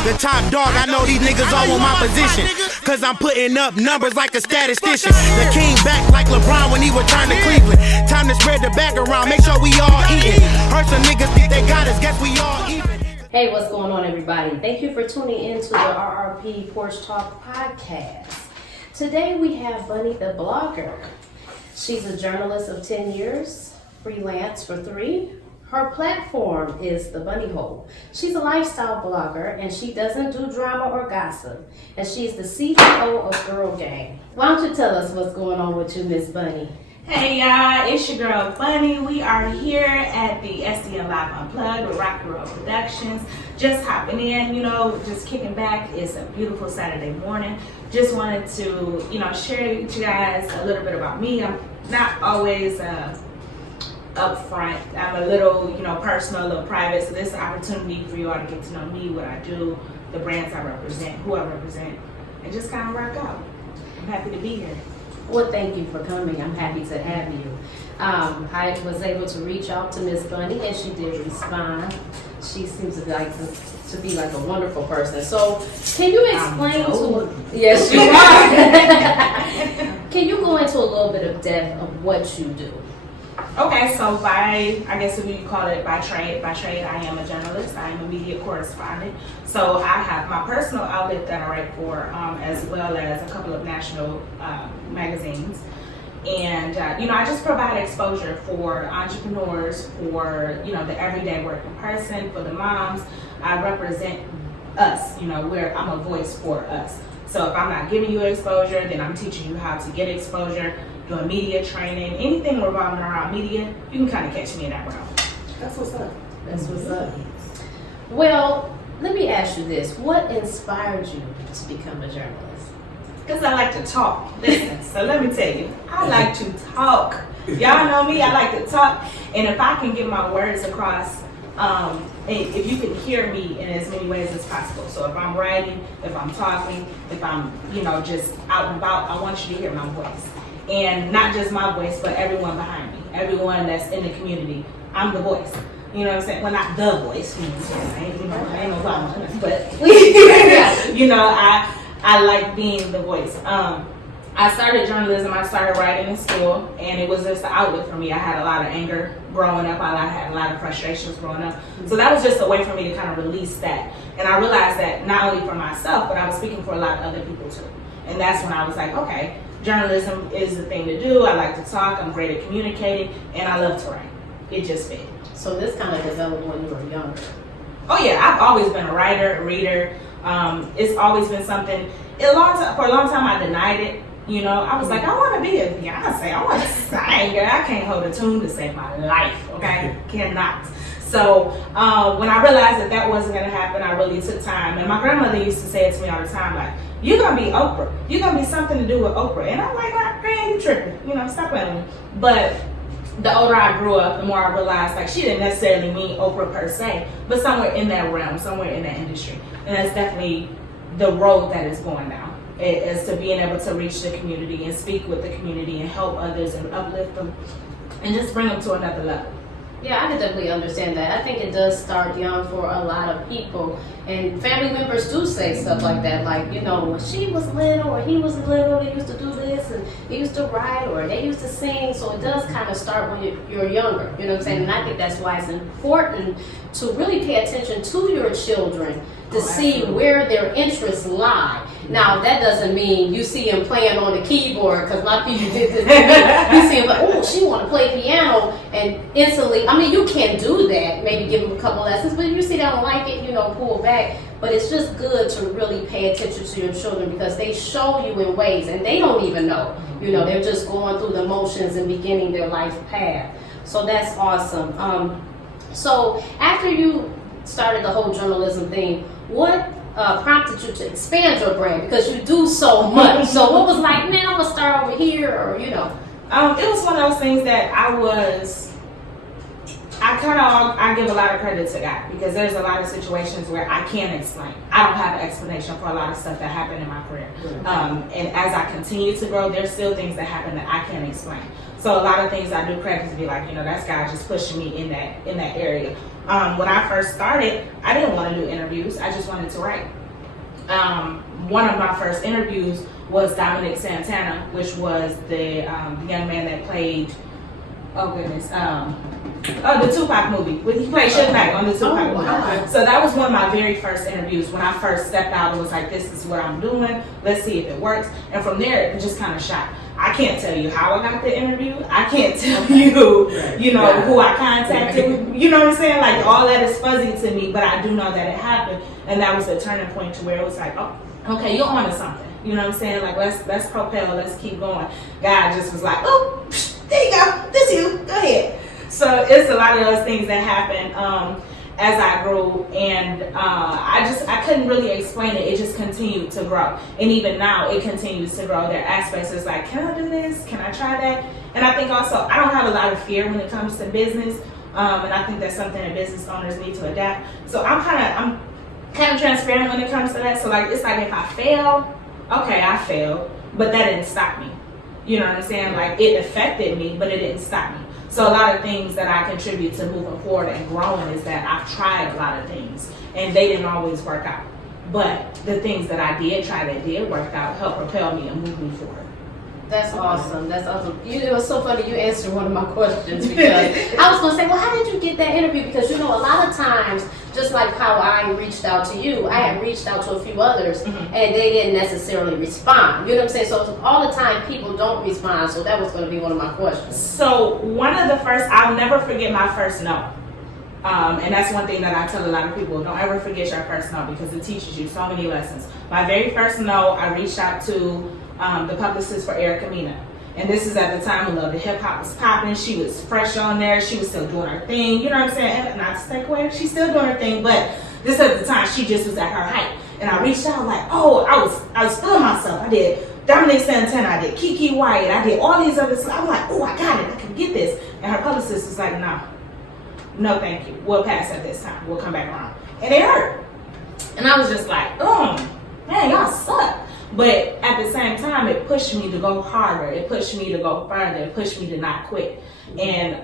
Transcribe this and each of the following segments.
The top dog, I know these niggas all want my position. Cause I'm putting up numbers like a statistician. The king back like LeBron when he returned to Cleveland. Time to spread the bag around, make sure we all eating. Heard some niggas think they got us, guess we all even. Hey, what's going on, everybody? Thank you for tuning in to the RRP Porch Talk Podcast. Today we have Bunnie the Blogger. She's a journalist of 10 years, freelance for 3. Her platform is the Bunnie Hole. She's a lifestyle blogger and she doesn't do drama or gossip. And she's the CEO of Girl Gang. Why don't you tell us what's going on with you, Miss Bunnie? Hey y'all, it's your girl Bunnie. We are here at the SDN Live Unplugged with Rockyroadproductions. Just hopping in, just kicking back. It's a beautiful Saturday morning. Just wanted to, share with you guys a little bit about me. I'm not always upfront. I'm a little, personal, a little private. So this is an opportunity for you all to get to know me, what I do, the brands I represent, who I represent, and just kind of rock out. I'm happy to be here. Well, thank you for coming. I'm happy to have you. I was able to reach out to Miss Bunnie, and she did respond. She seems to be like a wonderful person. So, can you explain to? Yes, you are. Can you go into a little bit of depth of what you do? Okay, so I guess if you call it by trade, I am a journalist. I am a media correspondent. So I have my personal outlet that I write for, as well as a couple of national magazines. And, I just provide exposure for entrepreneurs, for, the everyday working person, for the moms. I represent us, where I'm a voice for us. So if I'm not giving you exposure, then I'm teaching you how to get exposure, doing media training, anything revolving around media, you can kind of catch me in that realm. That's what's up. That's what's up. Well, let me ask you this. What inspired you to become a journalist? Because I like to talk. Listen, so let me tell you, I like to talk. Y'all know me, I like to talk. And if I can get my words across, if you can hear me in as many ways as possible. So if I'm writing, if I'm talking, if I'm, just out and about, I want you to hear my voice. And not just my voice, but everyone behind me, everyone that's in the community. I'm the voice. You know what I'm saying? Well, not the voice. I ain't no problem with that. But, I like being the voice. I started journalism. I started writing in school, and it was just an outlet for me. I had a lot of anger growing up. I had a lot of frustrations growing up. So that was just a way for me to kind of release that. And I realized that not only for myself, but I was speaking for a lot of other people too. And that's when I was like, okay, journalism is the thing to do. I like to talk. I'm great at communicating, and I love to write. It just fit. So this kind of developed when you were younger. Oh yeah, I've always been a writer, a reader. It's always been something. For a long time, I denied it. I was like, I want to be a Beyonce. I want to sing. I can't hold a tune to save my life. Okay, cannot. So when I realized that wasn't going to happen, I really took time. And my grandmother used to say it to me all the time, like, you're going to be Oprah. You're going to be something to do with Oprah. And I'm like, Grand, you tripping. Stop playing with me. But the older I grew up, the more I realized, like, she didn't necessarily mean Oprah per se, but somewhere in that realm, somewhere in that industry. And that's definitely the road that is going now, is to being able to reach the community and speak with the community and help others and uplift them and just bring them to another level. Yeah, I can definitely understand that. I think it does start young for a lot of people. And family members do say stuff like that. Like, when she was little or he was little, they used to do this and they used to write or they used to sing. So it does kind of start when you're younger. You know what I'm saying? And I think that's why it's important to really pay attention to your children to see where their interests lie. Now, that doesn't mean you see them playing on the keyboard, because a lot of people did this. You see them like, oh, she want to play piano, and instantly, you can do that, maybe give them a couple lessons, but if you see they don't like it, pull back. But it's just good to really pay attention to your children, because they show you in ways, and they don't even know. They're just going through the motions and beginning their life path. So that's awesome. So after you started the whole journalism thing, what prompted you to expand your brand? Because you do so much. So what was like, man, I'm going to start over here, or, It was one of those things that I give a lot of credit to God, because there's a lot of situations where I can't explain. I don't have an explanation for a lot of stuff that happened in my career. And as I continue to grow, there's still things that happen that I can't explain. So a lot of things I do credit to be like, that's God just pushing me in that area. When I first started, I didn't want to do interviews. I just wanted to write. One of my first interviews was Dominic Santana, which was the young man that played, the Tupac movie. He played Suge Knight on the Tupac movie. Wow. So that was one of my very first interviews when I first stepped out and was like, this is what I'm doing. Let's see if it works. And from there, it just kind of shot. I can't tell you how I got the interview. I can't tell you, who I contacted. You know what I'm saying? Like, all that is fuzzy to me, but I do know that it happened. And that was a turning point to where it was like, oh, okay, you're on to something. You know what I'm saying? Like, let's propel, let's keep going. God just was like, oh, there you go. This you. Go ahead. So it's a lot of those things that happen as I grew, and I couldn't really explain it. It just continued to grow, and even now it continues to grow. There are aspects that's like, can I do this? Can I try that? And I think also I don't have a lot of fear when it comes to business, and I think that's something that business owners need to adapt. So I'm kind of transparent when it comes to that. So like, it's like if I fail, okay, I failed, but that didn't stop me. You know what I'm saying? Like, it affected me, but it didn't stop me. So a lot of things that I contribute to moving forward and growing is that I've tried a lot of things and they didn't always work out. But the things that I did try that did work out helped propel me and move me forward. That's awesome. That's awesome. It was so funny you answered one of my questions, because I was going to say, well, how did you get that interview? Because, a lot of times, just like how I reached out to you, I had reached out to a few others, and they didn't necessarily respond. You know what I'm saying? So all the time, people don't respond. So that was going to be one of my questions. So one of the first, I'll never forget my first no. And that's one thing that I tell a lot of people, don't ever forget your first no, because it teaches you so many lessons. My very first no, I reached out to the publicist for Erica Mena. And this is at the time when Love the Hip Hop was popping. She was fresh on there. She was still doing her thing. You know what I'm saying? And not to take away, she's still doing her thing. But this at the time, she just was at her height. And I reached out like, oh, I was feeling myself. I did Dominic Santana. I did Kiki Wyatt. I did all these other stuff. I'm like, oh, I got it. I can get this. And her publicist was like, no, thank you. We'll pass at this time. We'll come back around. And it hurt. And I was just like, man, y'all suck. But at the same time, it pushed me to go harder. It pushed me to go further. It pushed me to not quit. And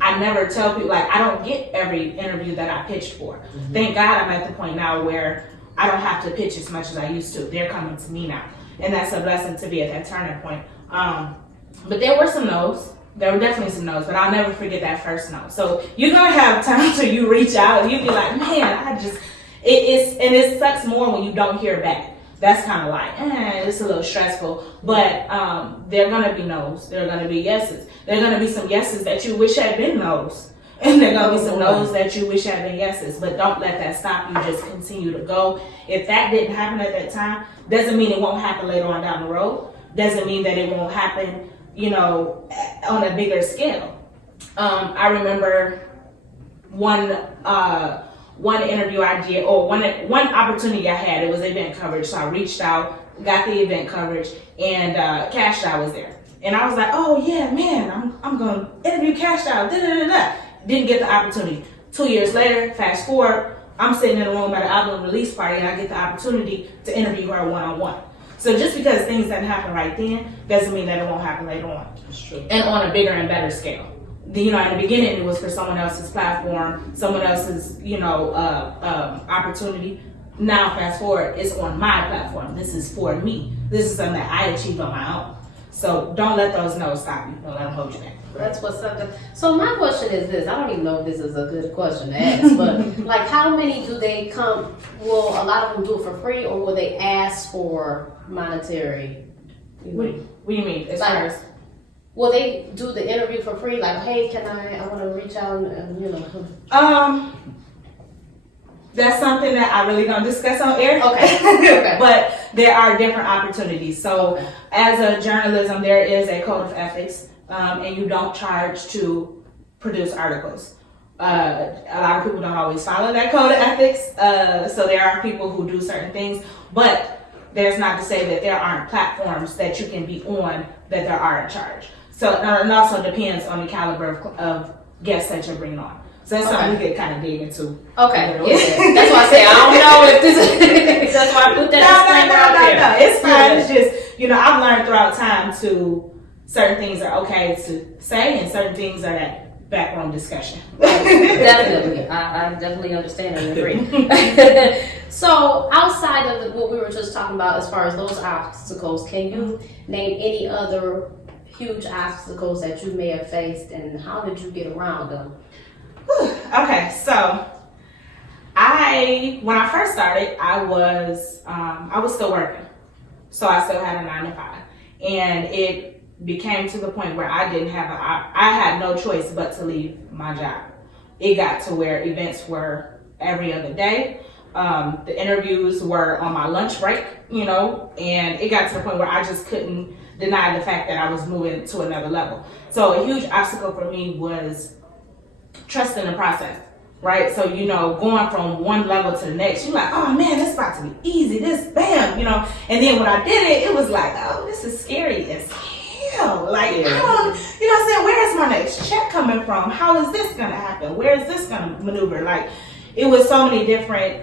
I never tell people, like, I don't get every interview that I pitched for. Mm-hmm. Thank God I'm at the point now where I don't have to pitch as much as I used to. They're coming to me now. And that's a blessing to be at that turning point. But there were some no's. There were definitely some no's, but I'll never forget that first no. So you're going to have times where you reach out and you be like, man, it sucks more when you don't hear back. That's kind of like, it's a little stressful. But there are going to be no's. There are going to be yeses. There are going to be some yeses that you wish had been no's. And there are going to be some no's that you wish had been yeses. But don't let that stop you. Just continue to go. If that didn't happen at that time, doesn't mean it won't happen later on down the road. Doesn't mean that it won't happen, on a bigger scale. I remember one interview I did, or one opportunity I had. It was event coverage, so I reached out, got the event coverage, and Cash Doll was there. And I was like, oh yeah, man, I'm gonna interview Cash Doll. Didn't get the opportunity. 2 years later, fast forward, I'm sitting in a room at an album release party, and I get the opportunity to interview her one-on-one. So just because things didn't happen right then doesn't mean that it won't happen later on. That's true. And on a bigger and better scale. In the beginning, it was for someone else's platform, someone else's, opportunity. Now, fast forward, it's on my platform. This is for me. This is something that I achieved on my own. So don't let those no's stop you. Don't let them hold you back. That's what's up. So my question is this. I don't even know if this is a good question to ask, but like, how many do they come? Will a lot of them do it for free, or will they ask for monetary? What do you mean? As far as? Will they do the interview for free? Like, hey, I want to reach out and That's something that I really don't discuss on air. Okay. But there are different opportunities. So as a journalism, there is a code of ethics, and you don't charge to produce articles. A lot of people don't always follow that code of ethics. So there are people who do certain things, but there's not to say that there aren't platforms that you can be on that there are in charge. So it also depends on the caliber of guests that you're bringing on. So that's something we could kind of dig into. Okay, yeah. That's why I say I don't know if this is. That's why I put that disclaimer out there. No, it's fine. It's just, I've learned throughout time to certain things are okay to say and certain things are that backroom discussion. Definitely. I definitely understand and agree. So outside of what we were just talking about as far as those obstacles, can you name any other huge obstacles that you may have faced, and how did you get around them? Okay, so when I first started, I was still working. So I still had a 9 to 5. And it became to the point where I had no choice but to leave my job. It got to where events were every other day. The interviews were on my lunch break, and it got to the point where I just couldn't deny the fact that I was moving to another level. So a huge obstacle for me was trusting the process, right? So, going from one level to the next, you're like, oh man, this about to be easy, this, bam, and then when I did it, it was like, oh, this is scary as hell. Like, I don't, where is my next check coming from? How is this gonna happen? Where is this gonna maneuver? Like, it was so many different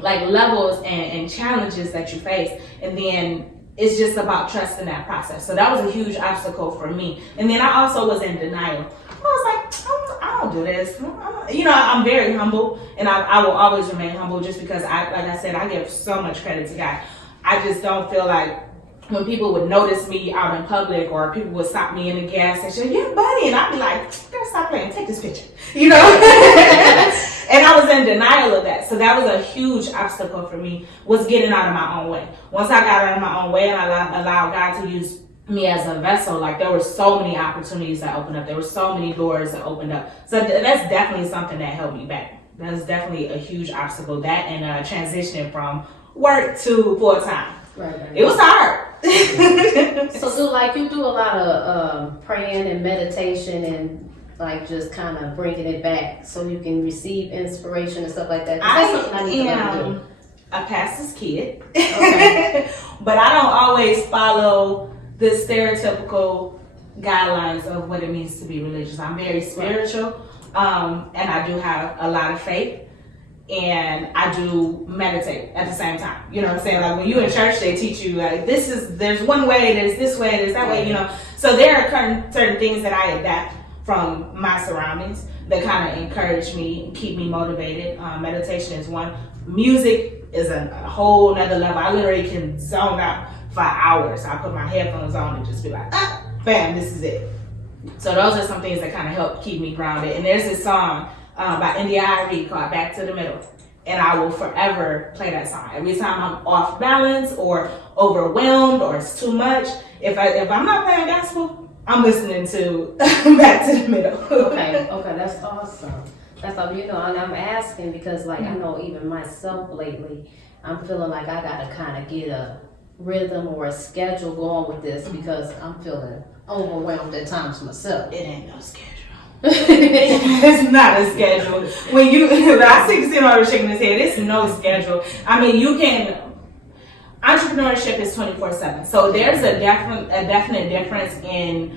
levels and challenges that you face, and then it's just about trusting that process. So that was a huge obstacle for me. And then I also was in denial. I was like, I don't do this. I'm very humble, and I will always remain humble, just because I give so much credit to God. I just don't feel like when people would notice me out in public, or people would stop me in the gas station, yeah, buddy, and I'd be like, girl, stop playing, take this picture, And I was in denial of that. So that was a huge obstacle for me, was getting out of my own way. Once I got out of my own way and I allowed God to use me as a vessel, there were so many opportunities that opened up. There were so many doors that opened up. So that's definitely something that held me back. That's definitely a huge obstacle. That and transitioning from work to full time. Right. It was hard. So you do a lot of praying and meditation and just kind of bringing it back so you can receive inspiration and stuff like that. I am a pastor's kid, okay. But I don't always follow the stereotypical guidelines of what it means to be religious. I'm very spiritual, and I do have a lot of faith, and I do meditate at the same time. You know what I'm saying? Like when you in church, they teach you there's one way, there's this way, there's that way. So there are certain things that I adapt from my surroundings that kind of encourage me and keep me motivated. Meditation is one. Music is a whole nother level. I literally can zone out for hours. I put my headphones on and just be like, bam, this is it. So those are some things that kind of help keep me grounded. And there's this song by RRP called Back to the Middle. And I will forever play that song. Every time I'm off balance or overwhelmed or it's too much, if I'm not playing gospel, I'm listening to Back to the Middle. Okay, that's awesome. That's all, and I'm asking because I know even myself lately, I'm feeling like I gotta kind of get a rhythm or a schedule going with this because I'm feeling overwhelmed at times myself. It ain't no schedule. It's not a schedule. When I see Casino already shaking his head, it's no schedule. I mean, entrepreneurship is 24/7. So there's a definite difference in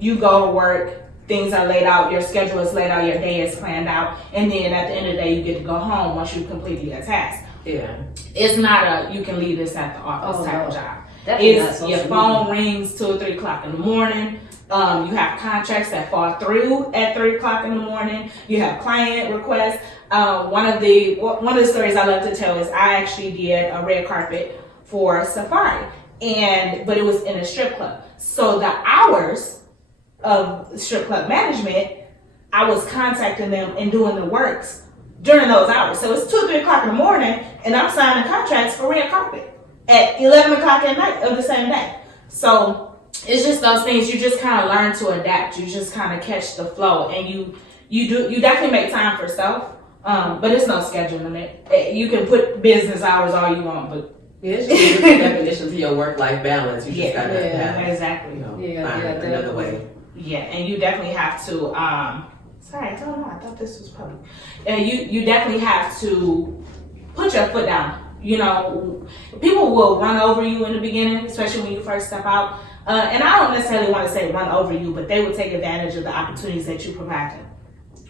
you go to work, things are laid out, your schedule is laid out, your day is planned out, and then at the end of the day you get to go home once you've completed your task. Yeah. It's not you can leave this at the office type of job. It's your phone rings 2 or 3 o'clock in the morning. You have contracts that fall through at 3 o'clock in the morning. You have client requests. One of the stories I love to tell is I actually did a red carpet for Safari, but it was in a strip club. So the hours of strip club management, I was contacting them and doing the works during those hours. So it's 2 or 3 o'clock in the morning, and I'm signing contracts for red carpet at 11 o'clock at night of the same day. So it's just those things. You just kind of learn to adapt. You just kind of catch the flow, and you definitely make time for self. But it's no schedule limit. You can put business hours all you want, but it's just a definition to your work-life balance. You just gotta have exactly. Find another way. Yeah, and you definitely have to. Sorry, I don't know. I thought this was public. You definitely have to put your foot down. People will run over you in the beginning, especially when you first step out. And I don't necessarily want to say run over you, but they will take advantage of the opportunities that you provide them.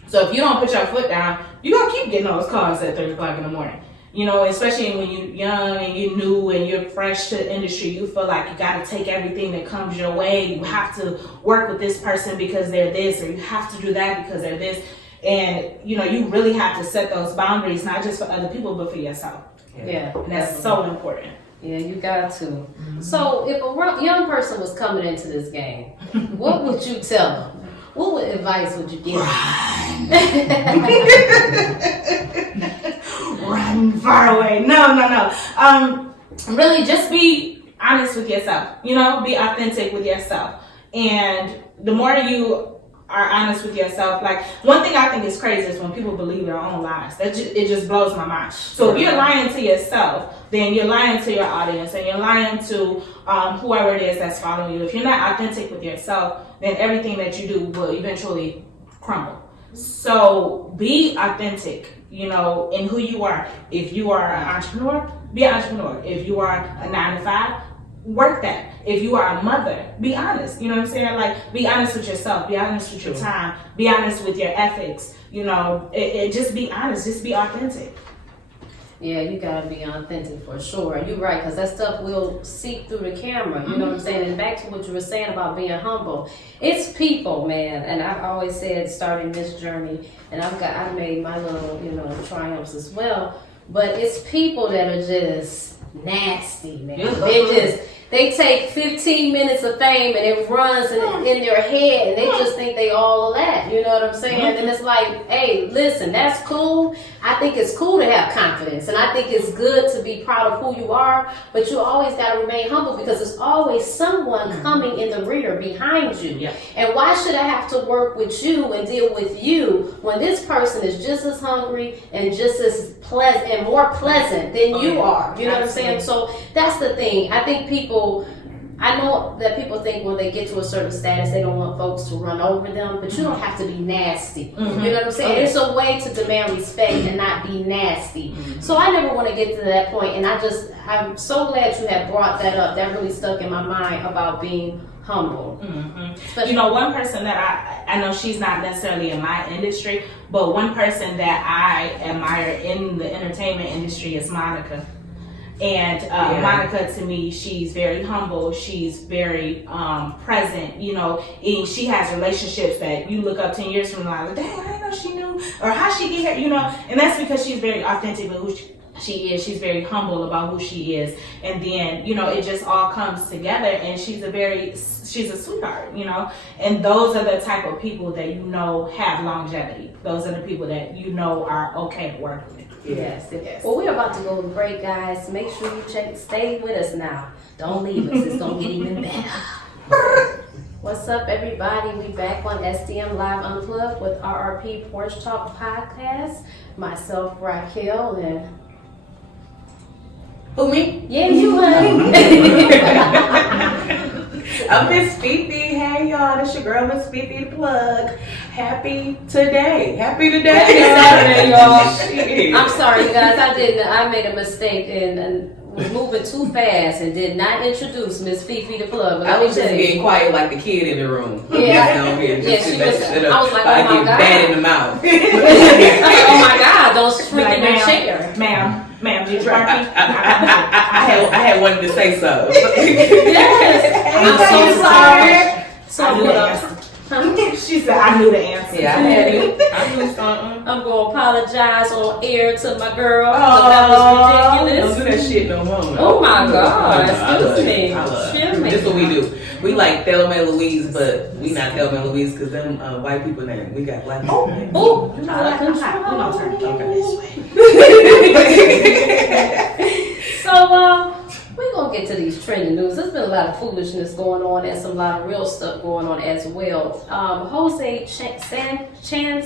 So if you don't put your foot down, you're going to keep getting those calls at 3 o'clock in the morning. You know, especially when you're young and you're new and you're fresh to the industry, you feel like you got to take everything that comes your way. You have to work with this person because they're this, or you have to do that because they're this. And, you know, you really have to set those boundaries, not just for other people, but for yourself. Yeah. And that's so important. Yeah, you got to. Mm-hmm. So if a young person was coming into this game, what would you tell them? What advice would you give them? Run far away. No. Really, just be honest with yourself. You know, be authentic with yourself. And the more you are honest with yourself, like one thing I think is crazy is when people believe their own lies. It just blows my mind. So if you're lying to yourself, then you're lying to your audience and you're lying to whoever it is that's following you. If you're not authentic with yourself, then everything that you do will eventually crumble. So be authentic, you know, in who you are. If you are an entrepreneur, be an entrepreneur. If you are a 9-to-5, work that. If you are a mother, be honest. You know what I'm saying? Like, be honest with yourself. Be honest with your time. Be honest with your ethics. You know, just be honest. Just be authentic. Yeah, you gotta be authentic for sure. You're right, because that stuff will seep through the camera. You know what I'm saying? And back to what you were saying about being humble. It's people, man. And I've always said, starting this journey, and I've made my little, you know, triumphs as well. But it's people that are just nasty, man. They take 15 minutes of fame and it runs in their head and they just think they all of that. You know what I'm saying? And it's like, hey, listen, that's cool. I think it's cool to have confidence and I think it's good to be proud of who you are, but you always got to remain humble because there's always someone coming in the rear behind you. Yeah. And why should I have to work with you and deal with you when this person is just as hungry and just as pleasant and more pleasant than you are? You know what I'm saying? So that's the thing. I think I know that people think when they get to a certain status, they don't want folks to run over them, but you don't have to be nasty. You know what I'm saying? Okay. It's a way to demand respect and not be nasty. So I never want to get to that point, and I'm so glad you have brought that up. That really stuck in my mind about being humble. You know, one person that I know she's not necessarily in my industry, but one person that I admire in the entertainment industry is Monica. And Monica, to me, she's very humble. She's very present, you know, and she has relationships that you look up 10 years from now, like, dang, I didn't know she knew, or how she get here, you know, and that's because she's very authentic with who she is. She's very humble about who she is. And then, you know, it just all comes together and she's a sweetheart, you know, and those are the type of people that, you know, have longevity. Those are the people that, you know, are okay to work with. Yes. Well, we're about to go to break, guys. Make sure you stay with us now. Don't leave us. It's going to get even better. What's up, everybody? We back on SDM Live Unplugged with RRP Porch Talk Podcast. Myself, Raquel, and... Who, me? Yeah, you, honey. I'm Miss Fifi. Hey, y'all. This your girl, Miss Fifi the Plug. Happy today, Saturday, y'all. I'm sorry, you guys. I made a mistake and was moving too fast and did not introduce Miss Fifi the Plug. I was just being quiet like the kid in the room. Yeah. She was. I was like, oh my God. Bad in the mouth. Oh my God, don't shrink in your chair. Ma'am, did you I had wanted to say so. Yes. I'm so sorry. She said, I knew the answer. Yeah, I had it. I knew something. I'm going to apologize on air to my girl. That was ridiculous. Don't do that shit no more. Oh my God. Excuse me. This is what we do. We like Thelma and Louise, but we not Thelma and Louise because them white people name. We got black people names. Oh, So, we're going to get to these trending news. There's been a lot of foolishness going on and some lot of real stuff going on as well. Jose Sanchez,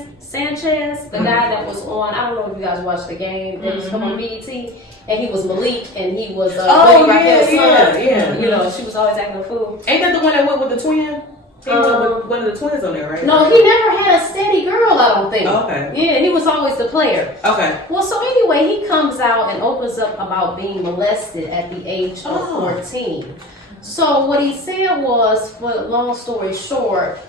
the guy that was on, I don't know if you guys watched the game, that was on BET, and he was Malik, and he was Raquel's son. Yeah. You know, she was always acting a fool. Ain't that the one that went with the twin? He was one of the twins on there, right? No, he never had a steady girl, I don't think. Okay. Yeah, he was always the player. Okay. Well, so anyway, he comes out and opens up about being molested at the age of 14. So what he said was, for long story short,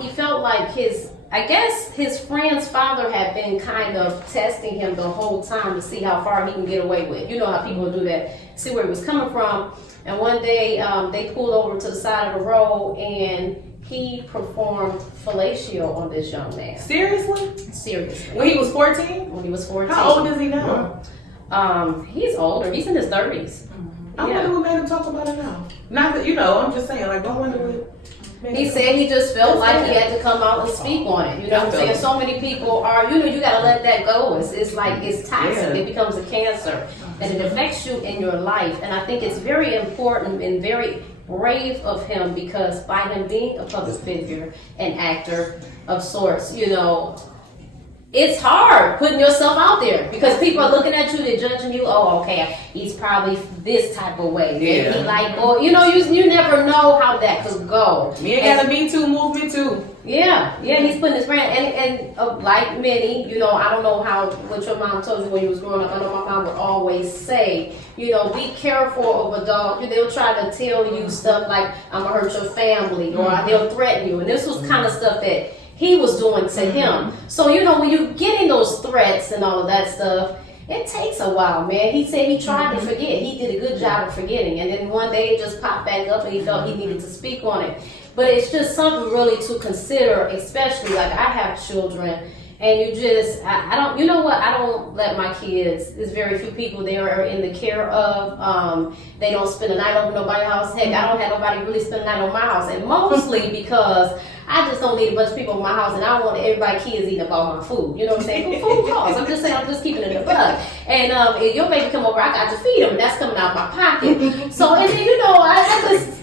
he felt like his I guess his friend's father had been kind of testing him the whole time to see how far he can get away with. You know how people do that, see where he was coming from. And one day they pulled over to the side of the road and he performed fellatio on this young man. Seriously? Seriously. When he was 14? When he was 14. How old is he now? He's older. He's in his 30s. I wonder what made him talk about it now. Not that, I'm just saying, like, I wonder what. He said he just felt like he had to come out and speak on it. You know what I'm saying? So many people are, you got to let that go. It's like, it's toxic. It becomes a cancer. And it affects you in your life. And I think it's very important and very brave of him, because by him being a public figure and actor of sorts, it's hard putting yourself out there because people are looking at you, they're judging you. Oh, okay, he's probably this type of way. Yeah. He like, boy, you never know how that could go. Me and the Me Too movement too. Yeah, he's putting his brand, and like many, I don't know what your mom told you when you was growing up. I know my mom would always say, be careful of a dog. They'll try to tell you stuff like, I'm gonna hurt your family, or they'll threaten you, and this was kind of stuff that he was doing to him. So, when you're getting those threats and all of that stuff, it takes a while, man. He said he tried to forget. He did a good job of forgetting. And then one day it just popped back up and he felt he needed to speak on it. But it's just something really to consider, especially like I have children. And you just, I don't let my kids, there's very few people they are in the care of. They don't spend the night over nobody's house. Heck, I don't have nobody really spend the night over my house. And mostly because I just don't need a bunch of people in my house, and I don't want everybody's kids eating up all my food. You know what I'm saying? Food costs. I'm just saying, I'm just keeping it in the bug. And if your baby come over, I got to feed them, and that's coming out of my pocket. So, and then,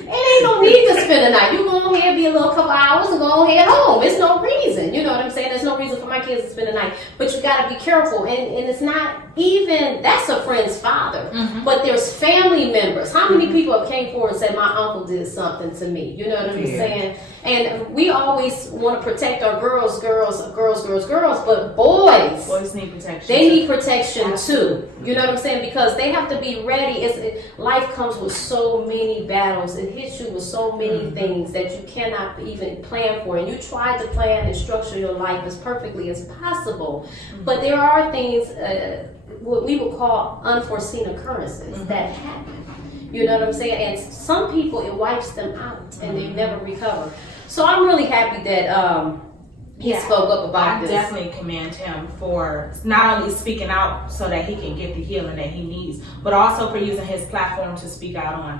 it ain't no need to spend the night. You go ahead, be a little couple hours, and go ahead home. It's no reason. You know what I'm saying? There's no reason for my kids to spend the night. But you got to be careful. And it's not even, that's a friend's father. But there's family members. How many people have came forward and said, my uncle did something to me? You know what I'm saying? And we always want to protect our girls, but boys need protection. They need protection too. You know what I'm saying? Because they have to be ready. Life comes with so many battles. It hits you with so many things that you cannot even plan for. And you try to plan and structure your life as perfectly as possible. But there are things, what we would call unforeseen occurrences that happen. You know what I'm saying? And some people, it wipes them out and they never recover. So I'm really happy that he spoke up about this. I definitely commend him for not only speaking out so that he can get the healing that he needs, but also for using his platform to speak out on,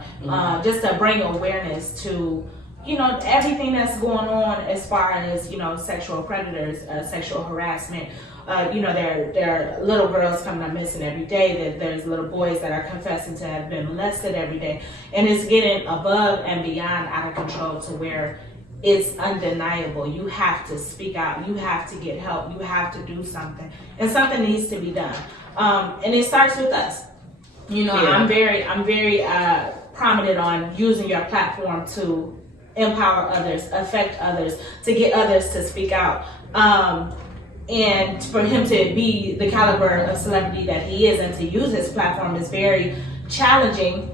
just to bring awareness to, everything that's going on as far as, sexual predators, sexual harassment. There are little girls coming up missing every day. That there's little boys that are confessing to have been molested every day, and it's getting above and beyond out of control to where it's undeniable. You have to speak out. You have to get help. You have to do something, and something needs to be done. And it starts with us. I'm very prominent on using your platform to empower others, affect others, to get others to speak out. And for him to be the caliber of celebrity that he is and to use his platform is very challenging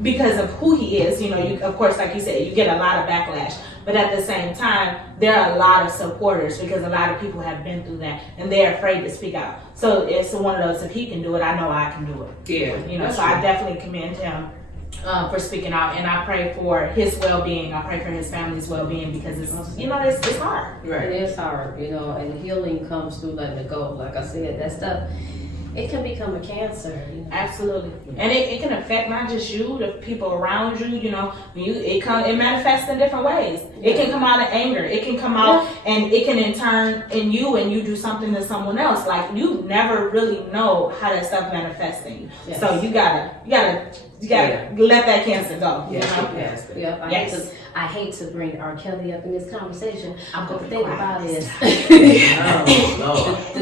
because of who he is. Of course, like you said, you get a lot of backlash. But at the same time, there are a lot of supporters because a lot of people have been through that and they're afraid to speak out. So it's one of those, if he can do it, I know I can do it. Yeah. So I definitely commend him for speaking out, and I pray for his well-being. I pray for his family's well-being because it's hard. Right. It is hard, and healing comes through letting it go. Like I said, that stuff, it can become a cancer. Absolutely. And it can affect not just you, the people around you. It manifests in different ways. It can come out of anger. It can come out and it can in turn in you, and you do something to someone else. Like, you never really know how that stuff manifests in you. Yes. So you gotta let that cancer go. I hate to bring R. Kelly up in this conversation, but the thing about it is, the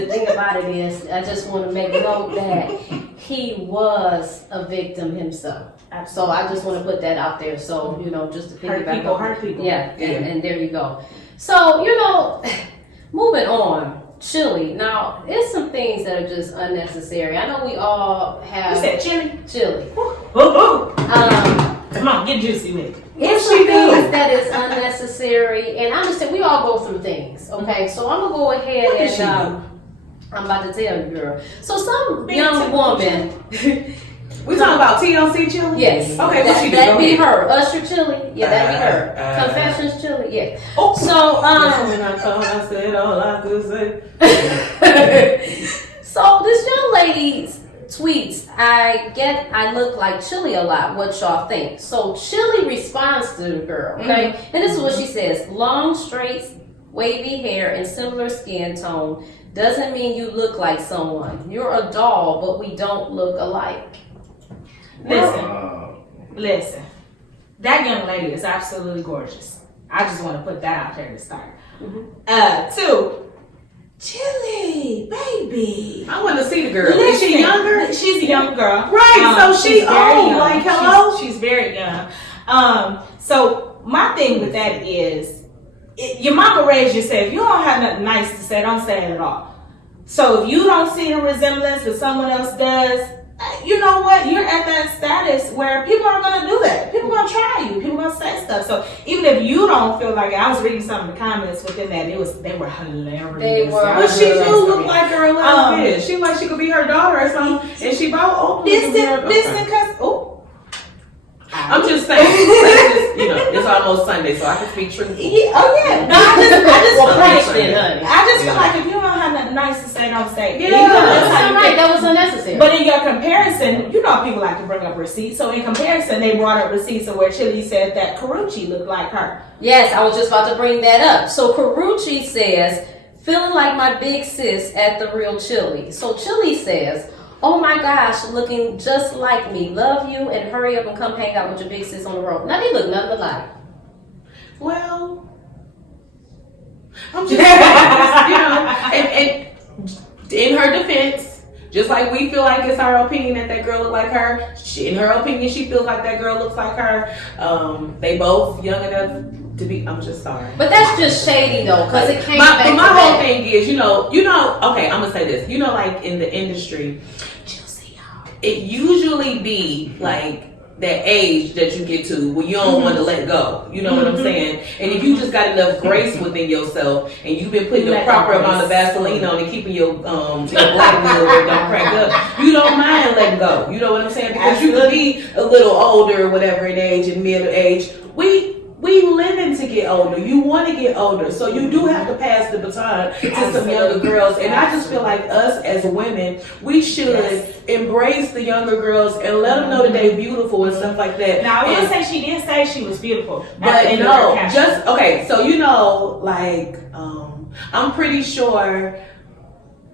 thing about it is, I just want to make note that he was a victim himself. So I just want to put that out there. So, just to think about hurt people. Yeah. And there you go. So, moving on. Chili. Now, there's some things that are just unnecessary. I know we all have. You said chili? Chili. Come on, get juicy with it. It's some things that is unnecessary, and I understand we all go through things. Okay, so I'm gonna go ahead and I'm about to tell you, girl. So some young woman. We talking about TLC Chili? Yes. Okay, what she do? That'd be her. Usher Chili. Yeah, that'd be her. Confessions Chili. Yeah. Oh. So When I thought I said all I could say. So this young lady tweets, I look like Chili a lot. What y'all think? So Chili responds to the girl, okay? And this is what she says. Long, straight, wavy hair and similar skin tone doesn't mean you look like someone. You're a doll, but we don't look alike. Listen. That young lady is absolutely gorgeous. I just want to put that out there to start. 2, Chili, baby. I want to see the girl. Is she younger? She's a young girl. Right, so she's old. Young. Like, hello? She's very young. So my thing with that is, your mama raised you, say, if you don't have nothing nice to say, don't say it at all. So if you don't see the resemblance that someone else does, you know what? You're at that status where people are going to do that. People are going to try you. People are going to say stuff. So even if you don't feel like it, I was reading some of the comments within that. They were hilarious. They were. But she do look like her a little bit. She like she could be her daughter or something. And she both Listen, cause I'm just saying, it's almost Sunday, so I can speak truth. Yeah, oh yeah. No, I just feel like if you don't have nothing nice to say, don't say. Yeah, that's right. That was unnecessary. But in your comparison, people like to bring up receipts. So in comparison, they brought up receipts of where Chili said that Karuchi looked like her. Yes, I was just about to bring that up. So Karuchi says, feeling like my big sis at the real Chili. So Chili says, oh my gosh, looking just like me. Love you and hurry up and come hang out with your big sis on the road. Now they look nothing alike. Well, I'm just and in her defense, just like we feel like it's our opinion that girl look like her, in her opinion, she feels like that girl looks like her. They both young enough to be. I'm just sorry. But that's just shady though, because it came back to my whole that. thing is, okay, I'm gonna say this. Like in the industry, it usually be like that age that you get to where you don't want to let go. You know what I'm saying? And if you just got enough grace within yourself and you've been putting the proper amount of Vaseline on and keeping your black wheel where it don't crack up, you don't mind letting go. You know what I'm saying? Because you could be a little older, whatever in age, in middle age. We living to get older. You want to get older. So you do have to pass the baton to some younger girls. And I just feel like us as women, we should embrace the younger girls and let them know that they're beautiful and stuff like that. Now, I will say she did say she was beautiful. But I'm pretty sure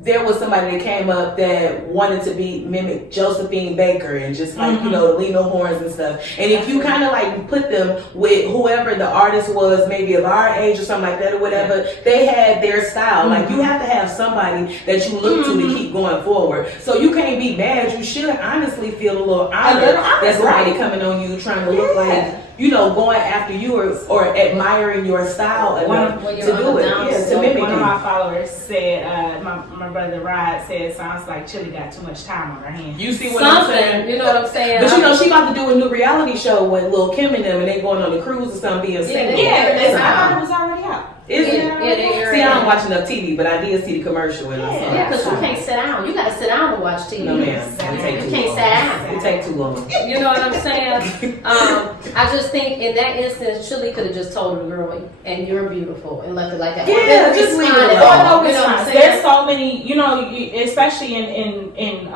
there was somebody that came up that wanted to mimic Josephine Baker and just Lena Horns and stuff. And if you kind of like put them with whoever the artist was, maybe of our age or something like that or whatever, they had their style. Like you have to have somebody that you look to keep going forward. So you can't be mad. You should honestly feel a little honored that somebody coming on you trying to look like, going after you or admiring your style enough to do it. To mimic one of my followers said, my brother Rod said, sounds like Chili got too much time on her hands. You see what I'm saying? You know what I'm saying? But she about to do a new reality show with Lil' Kim and them, and they going on the cruise or something being single. Yeah, I thought it was already out. Is it? Yeah, see, I don't watch enough TV, but I did see the commercial and I saw it. Yeah, because you can't sit down. You got to sit down to watch TV. No, ma'am. You can't sit down. It take too long. You know what I'm saying? I just think in that instance, Chili could have just told the girl, and you're beautiful, and left it like that. Yeah, just leave it alone. You know what I'm saying? There's so many, especially in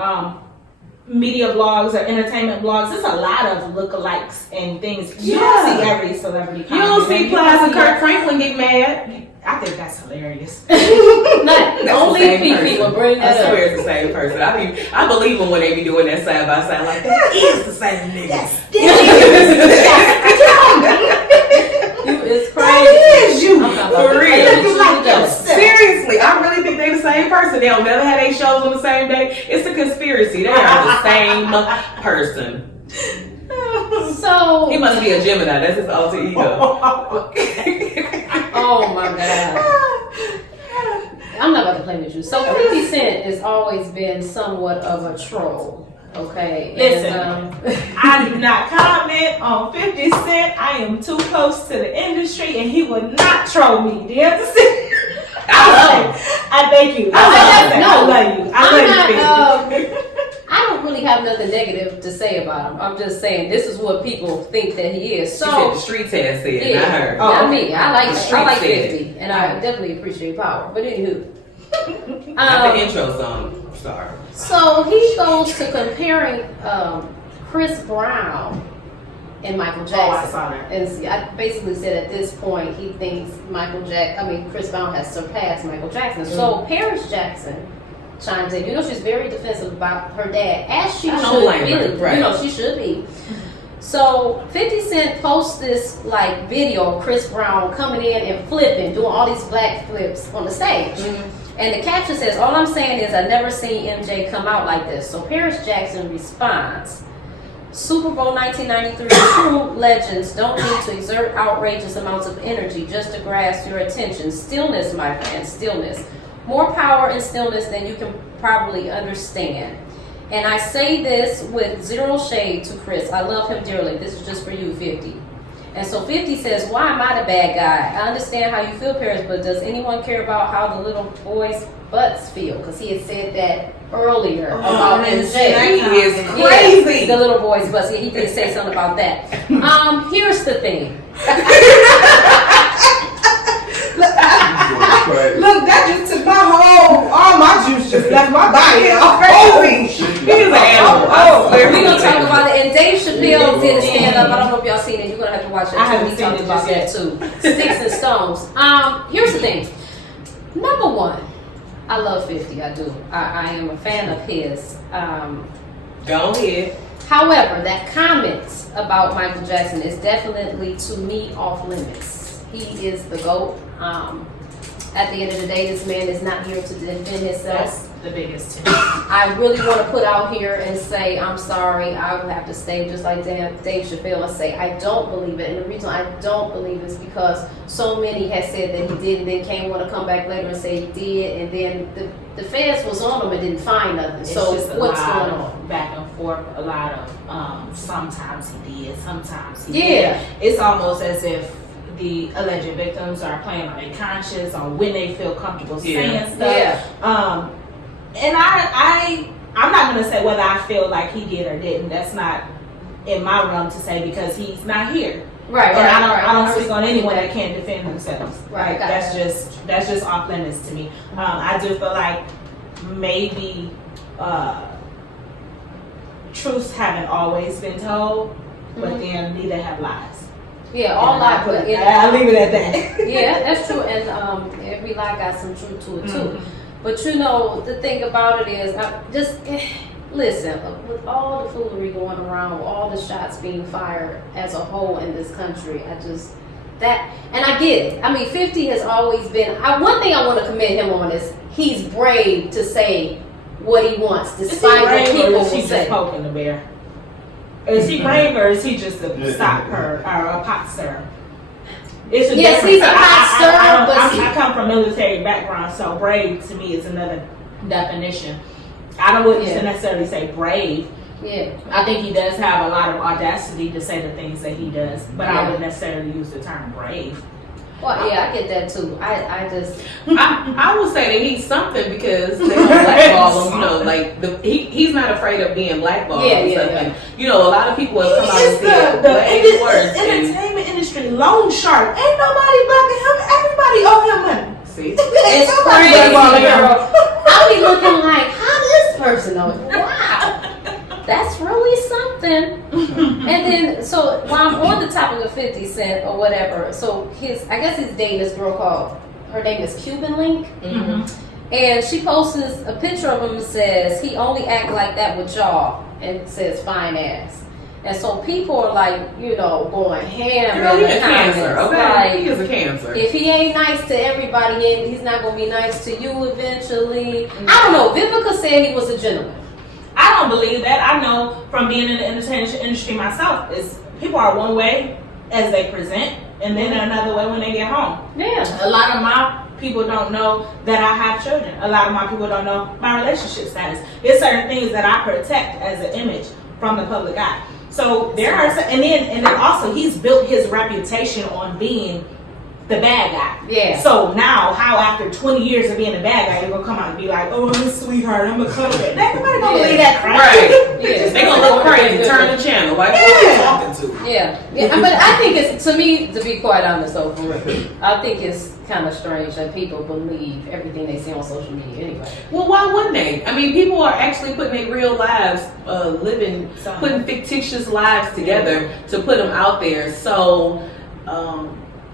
media blogs or entertainment blogs, there's a lot of lookalikes and things. You don't see every celebrity. You don't see Plies and Kirk Franklin get mad. I think that's hilarious. Only Fifi will bring that up. I swear it's the same person. I believe them when they be doing that side by side. Like, that is the same nigga. Yes. It's crazy. That is you. For real. Like Seriously, I really think they the same person. They don't never have their shows on the same day. It's a conspiracy. They are the same person. So he must be a Gemini. That's his alter ego. Oh my God. I'm not about to play with you. So 50 Cent has always been somewhat of a troll. Okay. Listen, And, I do not comment on 50 Cent. I am too close to the industry, and he would not troll me. Do you understand? I thank you. I love you. I love you. I don't really have nothing negative to say about him. I'm just saying this is what people think that he is. So she said the streets has said, yeah, not her. Not me. I like said. 50, and I definitely appreciate power. But anywho, not the intro song. Sorry. So he goes to comparing Chris Brown and Michael Jackson. Oh, I saw that. And see, I basically said at this point he thinks Chris Brown has surpassed Michael Jackson. So Paris Jackson chimes in. You know, she's very defensive about her dad, as she should be. Right. You know, she should be. So 50 Cent posts this like video of Chris Brown coming in and flipping, doing all these black flips on the stage. And the caption says, "All I'm saying is I never seen MJ come out like this." So Paris Jackson responds, "Super Bowl 1993, true legends don't need to exert outrageous amounts of energy just to grasp your attention. Stillness, my friend, stillness. More power in stillness than you can probably understand. And I say this with zero shade to Chris. I love him dearly. This is just for you, 50. And so 50 says, "Why am I the bad guy? I understand how you feel, Paris, but does anyone care about how the little boys' butts feel?" Because he had said that earlier about MJ. He is crazy. The little boys' butts. He did say something about that. Here's the thing. Look, that just took all my juice just left my body. He's an animal. We're going to talk about it. And Dave Chappelle did a stand-up. I don't know if y'all seen it. You're going to have to watch it. I haven't He seen talked it about that just too. Sticks and stones. Here's the thing. Number one, I love 50. I do. I am a fan of his. Go ahead. However, that comment about Michael Jackson is definitely, to me, off limits. He is the GOAT. At the end of the day, this man is not here to defend himself. That's the biggest tip. I really want to put out here and say, I'm sorry, I will have to stay just like Dave Chappelle and say, I don't believe it. And the reason I don't believe it is because so many have said that he did, and then came want to come back later and say he did, and then the feds was on him and didn't find nothing. It's so just what's going on? Back and forth, a lot of sometimes he did, sometimes he Yeah. did. It's almost as if the alleged victims are playing on their conscience on when they feel comfortable saying stuff. Yeah. And I'm not gonna say whether I feel like he did or didn't. That's not in my realm to say because he's not here. Right. And I don't speak on anyone that can't defend themselves. Right. That's just off limits to me. I do feel like maybe truths haven't always been told, but then neither have lies. Yeah, all lies. I'll leave it at that. Yeah, that's true. And every lie got some truth to it too. But you know, the thing about it is, listen, with all the foolery going around, with all the shots being fired as a whole in this country, and I get it. I mean, 50 has always been, one thing I want to commend him on is he's brave to say what he wants, despite what people will say. Just poking the bear? Is he brave or is he just a stopper or a pot stirrer? He's a pot stirrer, but I come from military background, so brave to me is another definition. I wouldn't necessarily say brave. Yeah. I think he does have a lot of audacity to say the things that he does, but I wouldn't necessarily use the term brave. Well, yeah, I get that too. I would say that he's something because they don't blackball him. You know, like he's not afraid of being blackballed. Yeah. You know, a lot of people have come out and said way worse. Entertainment industry loan shark. Ain't nobody blocking him. Everybody owe him money. See, it's crazy, girl. I'll be looking like, how this person knows? Wow. That's really something. And then, so while I'm on the topic of 50 Cent or whatever, so I guess he's dating this girl called, her name is Cuban Link. Mm-hmm. And she posts a picture of him and says, he only act like that with y'all, and says fine ass. And so people are like, you know, going ham. Girl, he's a cancer, okay? Like, he is a cancer. If he ain't nice to everybody, he's not going to be nice to you eventually. Mm-hmm. I don't know. Vivica said he was a gentleman. I don't believe that. I know from being in the entertainment industry myself, is people are one way as they present, and then another way when they get home. Yeah. A lot of my people don't know that I have children. A lot of my people don't know my relationship status. There's certain things that I protect as an image from the public eye. So there are, and then also he's built his reputation on being the bad guy. Yeah. So now, how after 20 years of being a bad guy, you're gonna come out and be like, "Oh, I'm a sweetheart. I'm a cuddle." Nobody gonna believe that crap. Right. Yeah. They gonna look crazy. Turn the channel. Like, who are you talking to? Yeah. But I think it's, to me, to be quite honest, though, I think it's kind of strange that people believe everything they see on social media anyway. Well, why wouldn't they? I mean, people are actually putting their real lives, putting fictitious lives together to put them out there. So,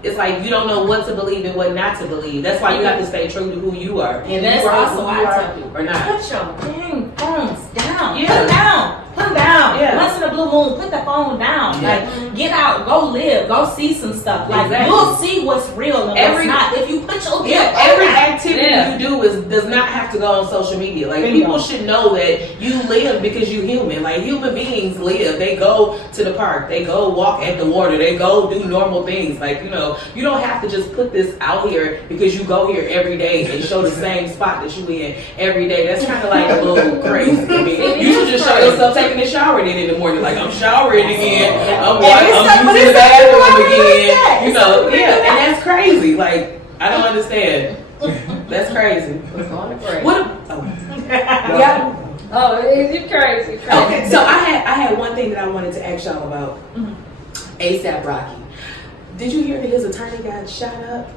it's like you don't know what to believe and what not to believe. That's why you have to stay true to who you are. And that's also why I tell people, or not. Put your dang phones down. Yeah. Put them down. Put them down. Yeah. Once in a blue moon, put the phone down. Yeah. Like, get out, go live, go see some stuff. Like, Exactly. you'll see what's real and what's not if you put your Every activity you do does not have to go on social media. Like, people should know that you live because you're human. Like, human beings live. They go to the park. They go walk at the water. They go do normal things. Like, you don't have to just put this out here because you go here every day and show the same spot that you in every day. That's kind of like a little crazy. I mean, you should just show yourself taking a shower then in the morning. Like, I'm showering again. I'm using the bathroom again. And that's crazy. Like, I don't understand. That's crazy. What? Yeah. Oh, you're crazy. Okay, so I had one thing that I wanted to ask y'all about. ASAP Rocky. Did you hear that his attorney got shot up?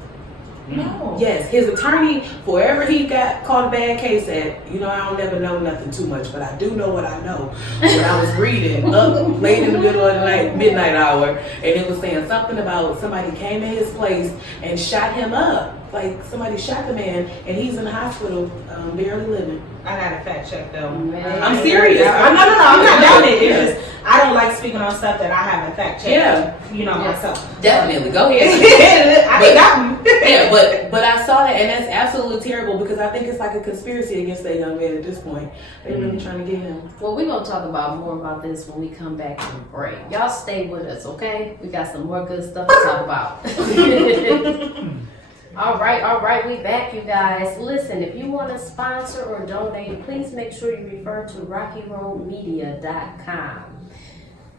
No. Yes, his attorney, wherever he got caught a bad case at, I don't never know nothing too much, but I do know what I know. When I was reading up late in the middle of the night, midnight hour, and it was saying something about somebody came in his place and shot him up. Like, somebody shot the man, and he's in the hospital, barely living. I got a fact check though. I'm serious. No, I'm not down it. It's just, I don't like speaking on stuff that I haven't fact checked. Myself. Definitely. Go ahead. But I saw that, and that's absolutely terrible because I think it's like a conspiracy against that young man at this point. They're really trying to get him. Well, we're going to talk more about this when we come back from the break. Y'all stay with us, okay? We got some more good stuff to talk about. All right, we back, you guys. Listen, if you want to sponsor or donate, please make sure you refer to rockyroadmedia.com.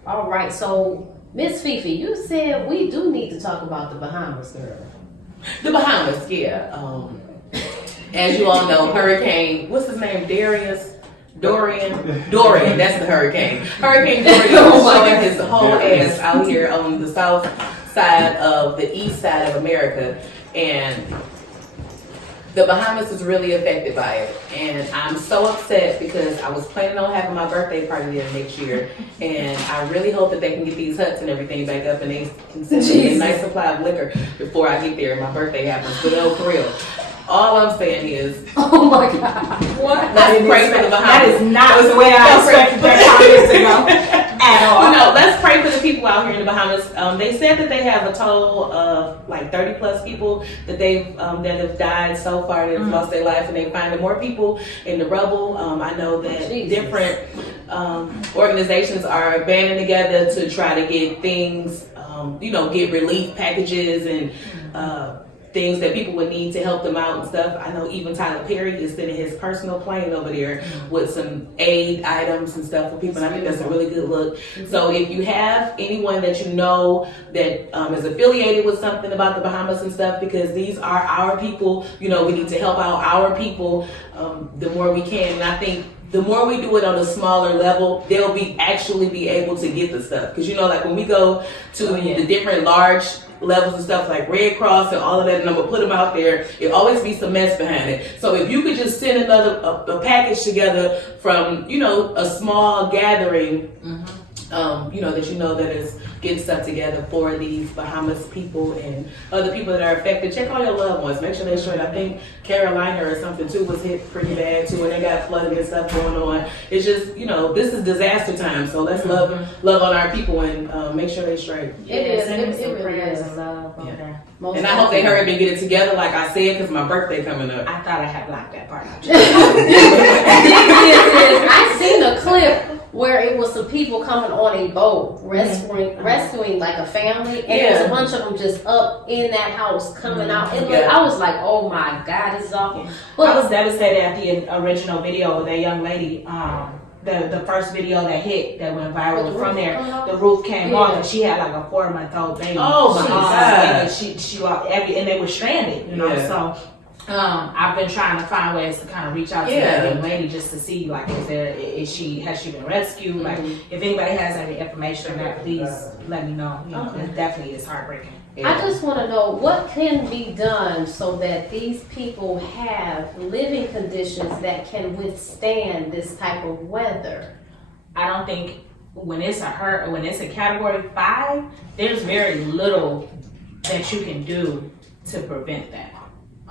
All right, so Miss Fifi, you said we do need to talk about the Bahamas, girl. The Bahamas, yeah. As you all know, Hurricane, what's his name? Dorian, that's the hurricane. Hurricane Dorian was showing his whole ass out here on the south side of the east side of America. And the Bahamas is really affected by it. And I'm so upset because I was planning on having my birthday party there next year. And I really hope that they can get these huts and everything back up and they can send me a nice supply of liquor before I get there and my birthday happens. But no, for real. All I'm saying is, oh my God, what? Let's pray for the Bahamas. That is not the way I expected that comments to go at all. Let's pray for the people out here in the Bahamas. They said that they have a total of like 30 plus people that they've that have died so far, that have lost their life, and they finding more people in the rubble. I know that different organizations are banding together to try to get things, get relief packages and things that people would need to help them out and stuff. I know even Tyler Perry is sending his personal plane over there with some aid items and stuff for people, and I think that's a really good look. So if you have anyone that you know that is affiliated with something about the Bahamas and stuff, because these are our people, we need to help out our people the more we can. And I think the more we do it on a smaller level, they'll actually be able to get the stuff. Because like when we go to the different large levels and stuff like Red Cross and all of that, and I'm gonna put them out there, it always be some mess behind it. So if you could just send a package together from a small gathering, that is getting stuff together for these Bahamas people and other people that are affected. Check on your loved ones. Make sure they're straight. I think Carolina or something too was hit pretty bad too, and they got flooding and stuff going on. It's just this is disaster time, so let's love on our people and make sure they're straight. It is. It some really prayers is. and love on that. And I hope they hurry up and get it together, like I said, because my birthday coming up. I thought I had blocked that part out. I seen a clip where it was some people coming on a boat rescuing like a family, and there was a bunch of them just up in that house coming out. And I was like, oh my God, this is awful. But I was devastated at the original video with that young lady. The first video that hit that went viral from there, the roof came off and she had like a 4-month-old baby. Oh my God! And she lost and they were stranded, you know. So I've been trying to find ways to kind of reach out to that young lady just to see like has she been rescued? Like if anybody has any information on that, please let me know. You know, it definitely is heartbreaking. I just want to know what can be done so that these people have living conditions that can withstand this type of weather. I don't think when it's a category 5, there's very little that you can do to prevent that.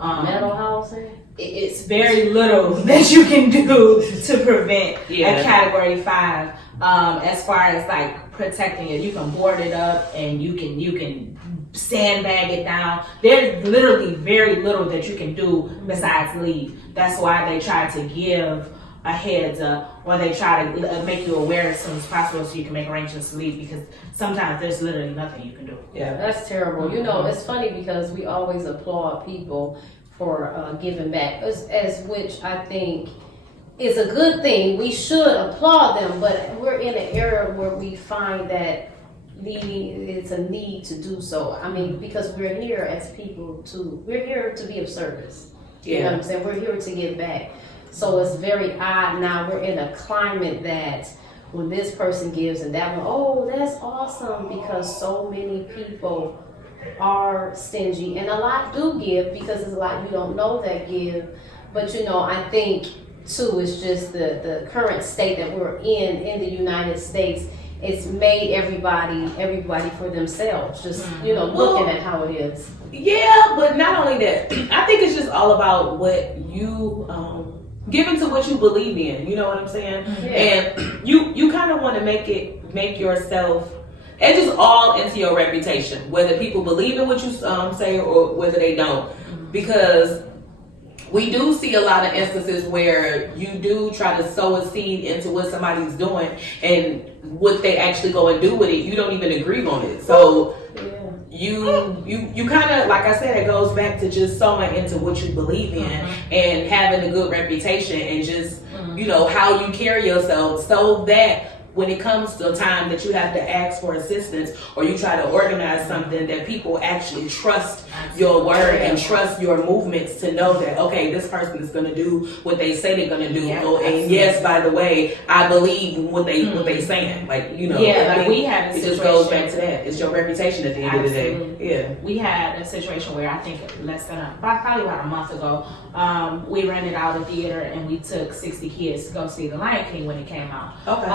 Metal housing? It's very little that you can do to prevent a category 5. As far as like protecting it, you can board it up and you can sandbag it down. There's literally very little that you can do besides leave. That's why they try to give a heads up, or they try to make you aware as soon as possible so you can make arrangements to leave, because sometimes there's literally nothing you can do. Yeah, that's terrible. You know, it's funny because we always applaud people for giving back, as which I think is a good thing. We should applaud them, but we're in an era where we find that it's a need to do so. I mean, because we're here as people we're here to be of service. You know what I'm saying? We're here to give back. So it's very odd now we're in a climate that when this person gives and that one, oh, that's awesome, because so many people are stingy, and a lot do give because there's a lot you don't know that give. But you know, I think too, it's just the current state that we're in the United States. It's made everybody for themselves, just, you know, looking at how it is. Yeah, but not only that, I think it's just all about what you give into what you believe in, you know what I'm saying? And you kind of want to make yourself, it's just all into your reputation, whether people believe in what you say or whether they don't, because we do see a lot of instances where you do try to sow a seed into what somebody's doing, and what they actually go and do with it, you don't even agree on it. So you kind of, like I said, it goes back to just sowing into what you believe in and having a good reputation, and just, you know, how you carry yourself, so that when it comes to a time that you have to ask for assistance or you try to organize something, that people actually trust your word and trust your movements to know that, okay, this person is going to do what they say they're going to do. And yes, by the way, I believe what they saying. Like, you know, like we had a situation. It just goes back to that. It's your reputation at the end of the day. Yeah. We had a situation where I think probably about a month ago, we rented out a theater and we took 60 kids to go see The Lion King when it came out. Okay.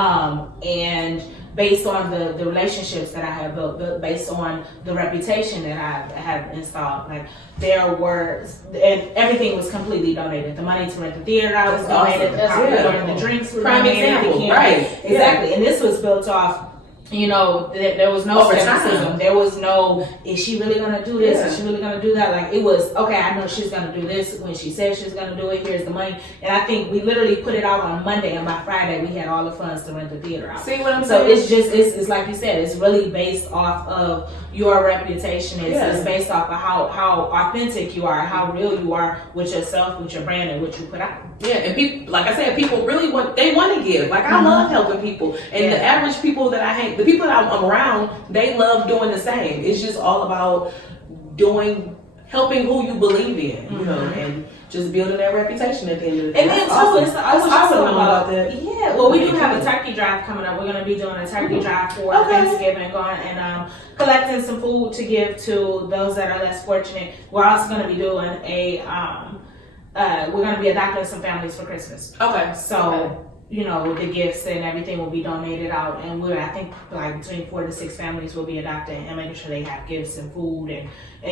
And based on the relationships that I have built, based on the reputation that I have installed, like and everything was completely donated. The money to rent the theater out was donated. The popcorn and the drinks were donated. Right. Exactly. And this was built off, you know, there was no skepticism. There was no, is she really going to do this? Is she really going to do that? Like, it was, okay, I know she's going to do this. When she said she's going to do it, here's the money. And I think we literally put it out on Monday, and by Friday, we had all the funds to rent the theater out. See what I'm saying? So it's just, it's like you said, it's really based off of your reputation. It's based off of how authentic you are, how real you are with yourself, with your brand, and what you put out. Yeah, and people, like I said, people really want to give. Like, I love helping people. And the average people that I hang, the people that I'm around, they love doing the same. It's just all about helping who you believe in, you know, and just building that reputation at the end of the day. And then too, it's also about that. Yeah, well, we do have a turkey drive coming up. We're going to be doing a turkey drive for Thanksgiving, going and collecting some food to give to those that are less fortunate. We're also going to be doing we're going to be adopting some families for Christmas. Okay. So, you know, the gifts and everything will be donated out, and I think like between 4 to 6 families will be adopted, and making sure they have gifts and food and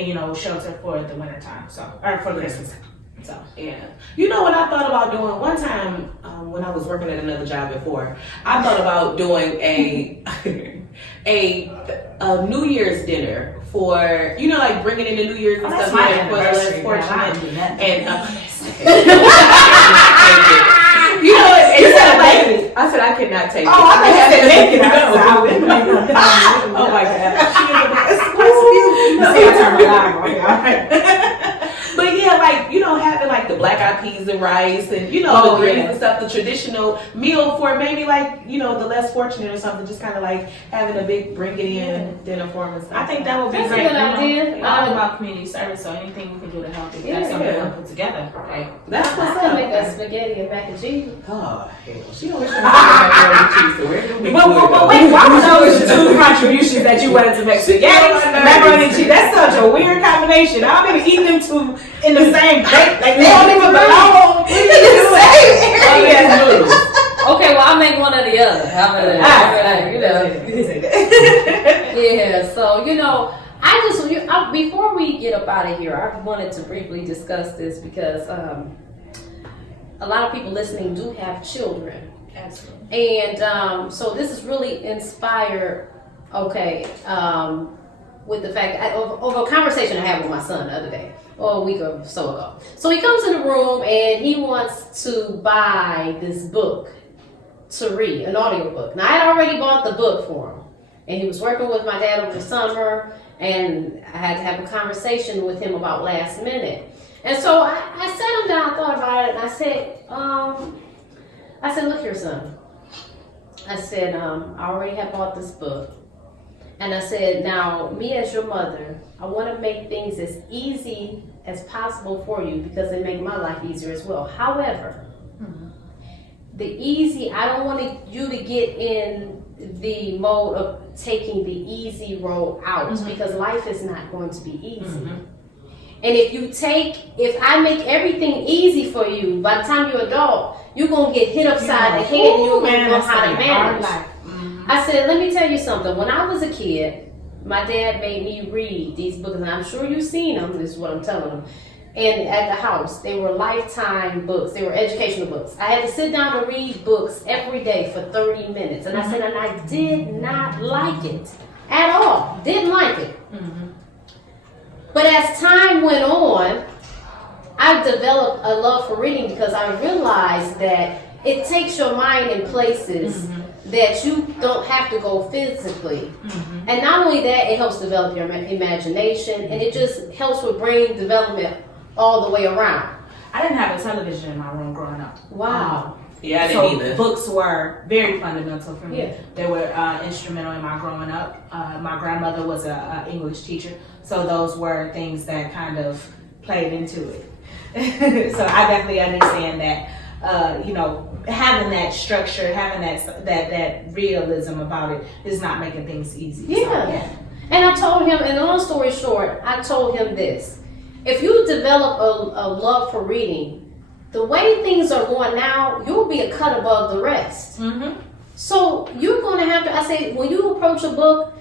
you know, shelter for the winter time. Or for Christmas time. So yeah, you know what I thought about doing one time when I was working at another job before. I thought about doing a New Year's dinner for, you know, like bringing in the New Year's and stuff like that for the less fortunate. And you know, I said I cannot take it. Oh, I said make it. Oh my God. But yeah, like, you know, having like the black eyed peas and rice and, you know, the greens and stuff, the traditional meal for maybe like, you know, the less fortunate or something, just kind of like having a big bring it in dinner for them and stuff. I think that would be That's great. a good idea. All about community service, so anything we can do to help, if that's something we can put together. Right? That's I what's still up. make a spaghetti and mac and cheese. Oh, hell. She always trying to make macaroni and cheese, so where do we But wait, why was those two contributions that you wanted to make? Spaghetti, macaroni and cheese. That's such a weird combination. I don't even eat them two in the same plate. Like, they don't even belong in the same area. Okay, well, I'll make one or the other. How about that? You know. Yeah, so, you know, before we get up out of here, I wanted to briefly discuss this because a lot of people listening do have children. Absolutely. And so this is really inspired, with the fact of a conversation I had with my son the other day, or a week or so ago. So he comes in the room and he wants to buy this book to read, an audio book. Now I had already bought the book for him, and he was working with my dad over the summer, and I had to have a conversation with him about last minute. And so I sat him down, thought about it, and I said, look here, son. I said, I already have bought this book. And I said, now, me as your mother, I want to make things as easy as possible for you because they make my life easier as well. However, I don't want you to get in the mode of taking the easy road out because life is not going to be easy. And if I make everything easy for you, by the time you're adult, you're going to get hit upside the head and you're going to know how to manage. I said, let me tell you something. When I was a kid, my dad made me read these books, and I'm sure you've seen them. This is what I'm telling them. And at the house, they were lifetime books. They were educational books. I had to sit down and read books every day for 30 minutes. And I said, and I did not like it at all. Didn't like it. But as time went on, I developed a love for reading because I realized that it takes your mind in places that you don't have to go physically. And not only that, it helps develop your imagination, and it just helps with brain development all the way around. I didn't have a television in my room growing up. Wow. Yeah, I didn't either. Books were very fundamental for me. Yeah. They were instrumental in my growing up. My grandmother was an English teacher, so those were things that kind of played into it. So I definitely understand that. Having that structure, having that realism about it is not making things easy. Yeah. And I told him, and long story short, I told him this. If you develop a love for reading, the way things are going now, you'll be a cut above the rest. So you're going to have to, I say, when you approach a book,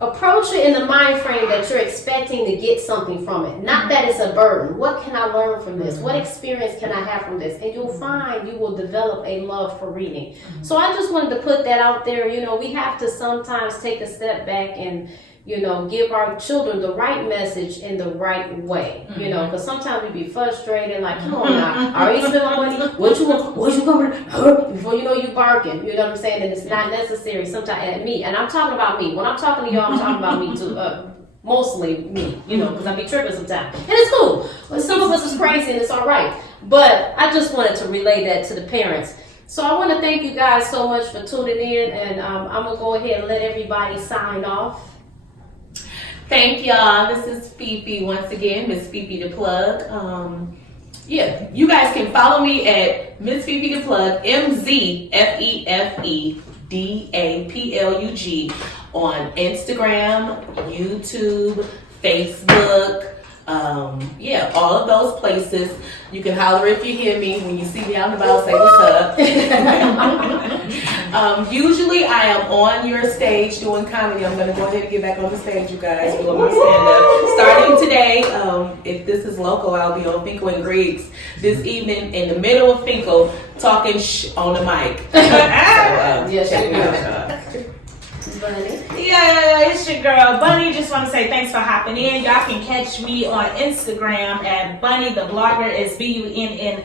approach it in the mind frame that you're expecting to get something from it. Not that it's a burden. What can I learn from this? What experience can I have from this? And you'll find you will develop a love for reading. So I just wanted to put that out there. You know, we have to sometimes take a step back and, you know, give our children the right message in the right way. You know, because sometimes we be frustrated, like, come on now, I already spent my money. What you going to before you know you barking? You know what I'm saying? And it's not necessary sometimes at me. And I'm talking about me. When I'm talking to y'all, I'm talking about me too. Mostly me, you know, because I be tripping sometimes. And it's cool. But some of us is crazy and it's all right. But I just wanted to relay that to the parents. So I want to thank you guys so much for tuning in. And I'm going to go ahead and let everybody sign off. Thank y'all. This is Fifi once again, Miss Fifi the Plug. You guys can follow me at Miss Fifi the Plug, MZFEFEDAPLUG on Instagram, YouTube, Facebook. All of those places. You can holler if you hear me. When you see me out and about, say what's up. Usually I am on your stage doing comedy. I'm going to go ahead and get back on the stage, you guys, doing my stand-up. Starting today, if this is local, I'll be on Finkel and Griggs this evening in the middle of Finkel, talking on the mic. Yes, you Yeah, it's your girl Bunnie. Just want to say thanks for hopping in. Y'all can catch me on Instagram at Bunnie the Blogger. It's BUNNIE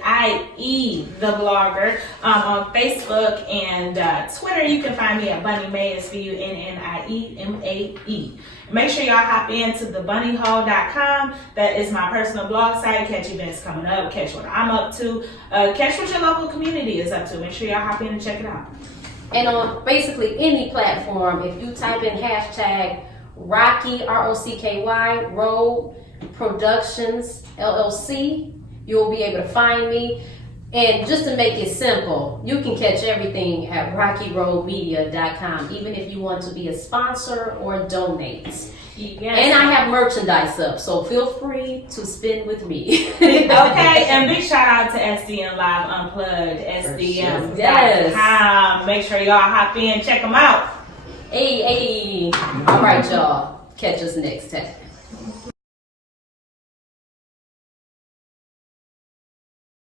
the Blogger. On Facebook and Twitter, you can find me at Bunnie Mae. It's BUNNIEMAE. Make sure y'all hop into thebunniehole.com. That is my personal blog site. Catch events coming up. Catch what I'm up to. Catch what your local community is up to. Make sure y'all hop in and check it out. And on basically any platform, if you type in hashtag Rocky, ROCKY, Road Productions LLC, you'll be able to find me. And just to make it simple, you can catch everything at rockyroadmedia.com, even if you want to be a sponsor or donate. Yes. And I have merchandise up, so feel free to spend with me. Okay, and big shout out to SDM Live Unplugged, SDM.com. Yes. Make sure y'all hop in, check them out. Hey. All right, y'all. Catch us next time.